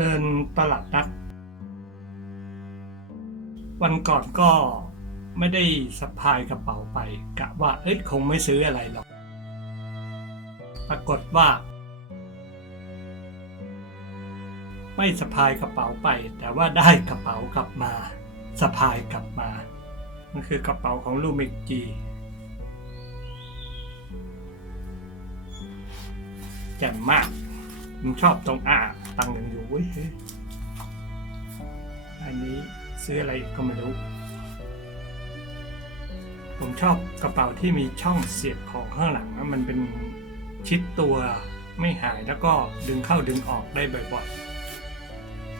เดินตลาดนัดวันก่อนก็ไม่ได้สะพายกระเป๋าไปกะว่าเอ้ยคงไม่ซื้ออะไรหรอก ปรากฏว่า ไม่สะพายกระเป๋าไป แต่ว่าได้กระเป๋ากลับมาสะพายกลับมา มันคือกระเป๋าของลูมิกจีแจ่มมากผมชอบตรงอ่า ตังค์ยังอยู่เว้ยเฮ้อันนี้ซื้ออะไรก็ไม่รู้ ผมชอบกระเป๋าที่มีช่องเสียบของข้างหลังนะมันเป็นชิดตัวไม่หายแล้วก็ดึงเข้าดึงออกได้บ่อย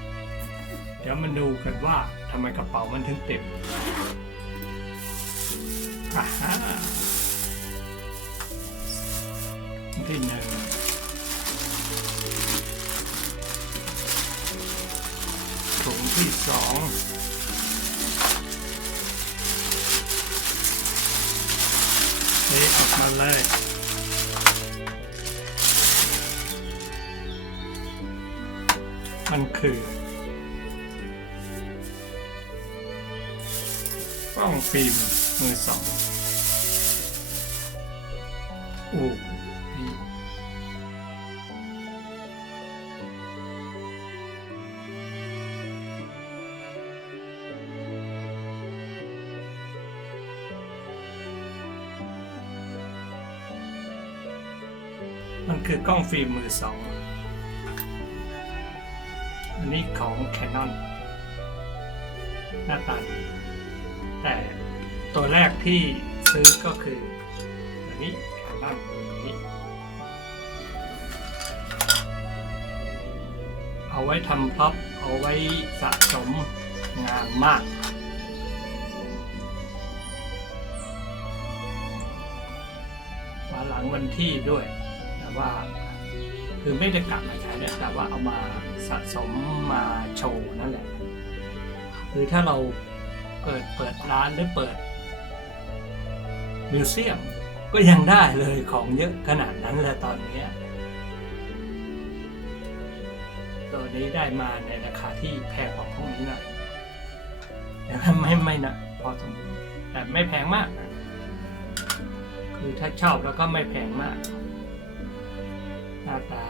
ๆ เดี๋ยวมาดูกันว่าทำไมกระเป๋ามันถึงเต็มอ่าฮะที่หนึ่ง ถุงที่สองเทออกมาเลยมันคือกล้องฟิล์มมือสองโอ้ มันคือกล้องฟิล์มมือสอง อันนี้ของ Canon หน้าตาดีแต่ตัวแรกที่ซื้อก็คืออันนี้ Canon ตัวนี้ เอาไว้ทำพร็อพเอาไว้สะสมงานมากมาหลังวันที่ด้วย แต่ว่า คือไม่ได้กลับมาใช้นะแต่ว่าเอามาสะสมมาโชว์นั่นแหละ คือถ้าเราเปิดเปิดร้านหรือเปิดมิวเซียมก็ยังได้เลยของเยอะขนาดนั้นแหละตอนนี้ตัวนี้ได้มาในราคาที่แพงกว่าพวกนี้หน่อยแต่ไม่ไม่นะพอสมควรแต่ไม่แพงมาก คือถ้าชอบแล้วก็ไม่แพงมาก จะ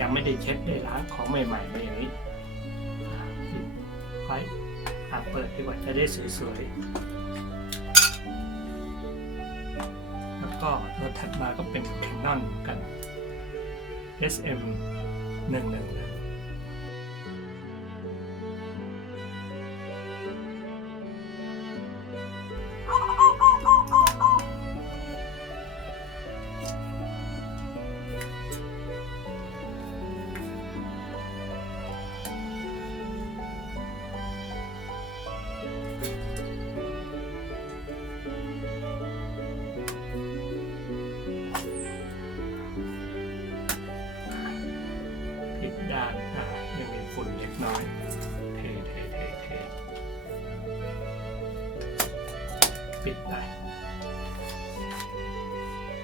ยังไม่ได้เช็ดได้ล้างของใหม่ๆมาอย่างนี้ค่ายเปิดดีกว่าจะได้สวยๆ แล้วก็ตัวถัดมาก็เป็นแคนนอนกัน SM 1 1 1 ปิดได้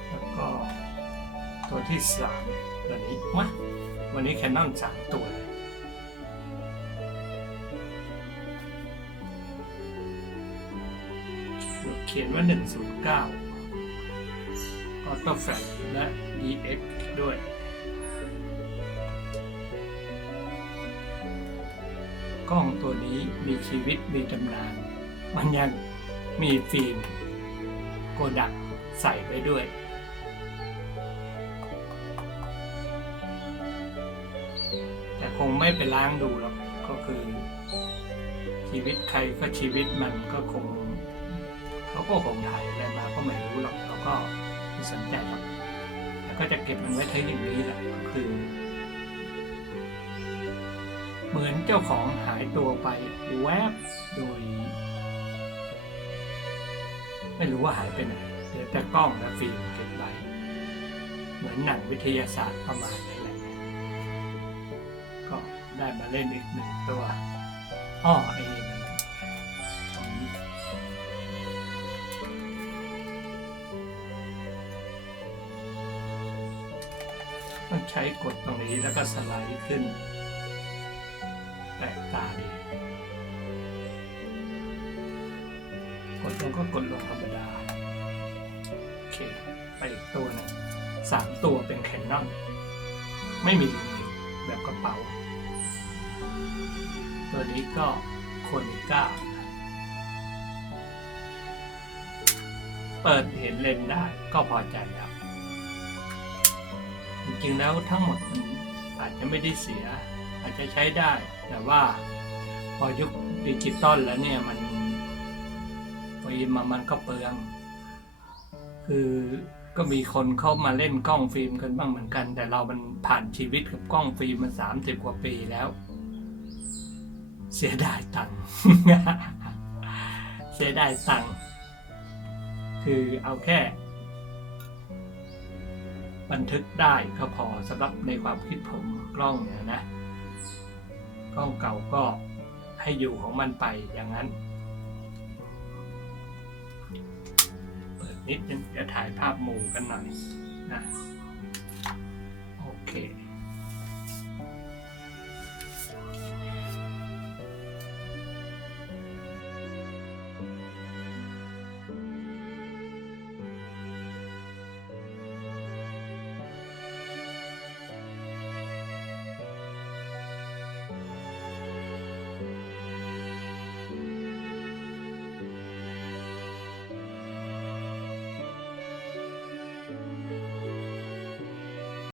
แล้วก็ตัวที่สามตัวนี้มาวันนี้แคนนอนสามตัวเขียนว่า 109ออโต้แฟลชและ EX ด้วยกล้องตัวนี้มีชีวิตมีตำนาน มันยัง มีฟิล์มโกดักใส่ไว้ด้วย แต่คงไม่ไปล้างดูหรอกก็คือ ชีวิตใครก็ชีวิตมันก็คงเขาก็คงถ่ายอะไรมาก็ไม่รู้หรอกเราก็ไม่สนใจหรอกแต่ก็จะเก็บมันไว้ทั้อย่างนี้แหละก็คือ เหมือนเจ้าของหายตัวไปแวบโดย ไม่รู้ว่าหายไปไหนเหลือแต่กล้องและฟิล์มเก็บไว้เหมือนหนังวิทยาศาสตร์ประมาณนี้แหละ ก็ได้มาเล่นอีกหนึ่งตัวอ้อไอ้นี่มันของมันใช้กดตรงนี้แล้วก็สไลด์ขึ้น กดลงธรรมดา โอเค ไปอีกตัวหนึงสามตัวเป็นแคนนอนไม่มีลิมิตแบบกระเป๋า ตัวนี้ก็โคนิก้า เปิดเห็นเลนได้ก็พอใจแล้ว จริงๆแล้วทั้งหมดมันอาจจะไม่ได้เสีย อาจจะใช้ได้ แต่ว่าพอยุคดิจิตอลแล้วเนี่ยมัน ฟิล์มมันก็เปลือง คือก็มีคนเข้ามาเล่นกล้องฟิล์มกันบ้างเหมือนกัน แต่เรามันผ่านชีวิตกับกล้องฟิล์มมาสามสิบกว่าปีแล้ว เสียดายตังค์เสียดายตังค์คือเอาแค่ บันทึกได้ก็พอสำหรับในความคิดผมกล้องเนี่ยนะ กล้องเก่าก็ให้อยู่ของมันไปอย่างนั้น เปิดนิดนึงจะถ่ายภาพหมู่กันหน่อยนะโอเค